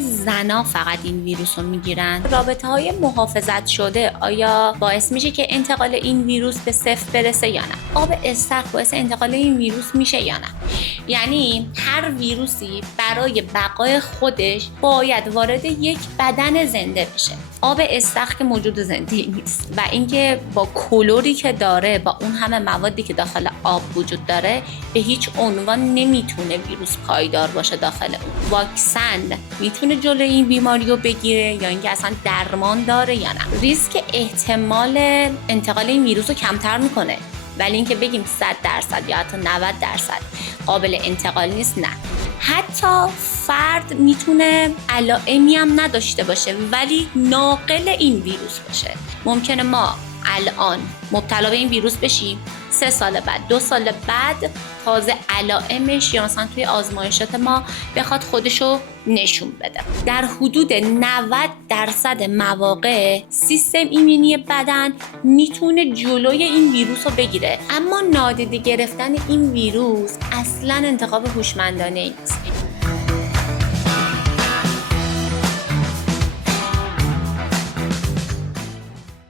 زنا فقط این ویروس رو میگیرن؟ رابطه های محافظت شده آیا باعث میشه که انتقال این ویروس به صفر برسه یا نه؟ آب استخر باعث انتقال این ویروس میشه یا نه؟ یعنی هر ویروسی برای بقای خودش باید وارد یک بدن زنده بشه. آب استخر که موجود زنده نیست و اینکه با کلوری که داره، با اون همه موادی که داخل آب وجود داره، به هیچ عنوان نمیتونه ویروس پایدار باشه داخل اون. واکسن میتونه جلوی این بیماری رو بگیره یا اینکه اصلا درمان داره یا نه؟ ریسک احتمال انتقال این ویروس رو کمتر میکنه، ولی اینکه بگیم 100% یا حتی 90% قابل انتقال نیست، نه. حتی فرد میتونه علائمی هم نداشته باشه ولی ناقل این ویروس باشه. ممکنه ما الان مبتلا به این ویروس بشیم، 3 سال بعد، 2 سال بعد تازه علائمش یا مثلا توی آزمایشات ما بخواد خودشو نشون بده. در حدود 90% مواقع سیستم ایمنی بدن میتونه جلوی این ویروس رو بگیره، اما نادیده گرفتن این ویروس اصلا انتخاب هوشمندانه نیست.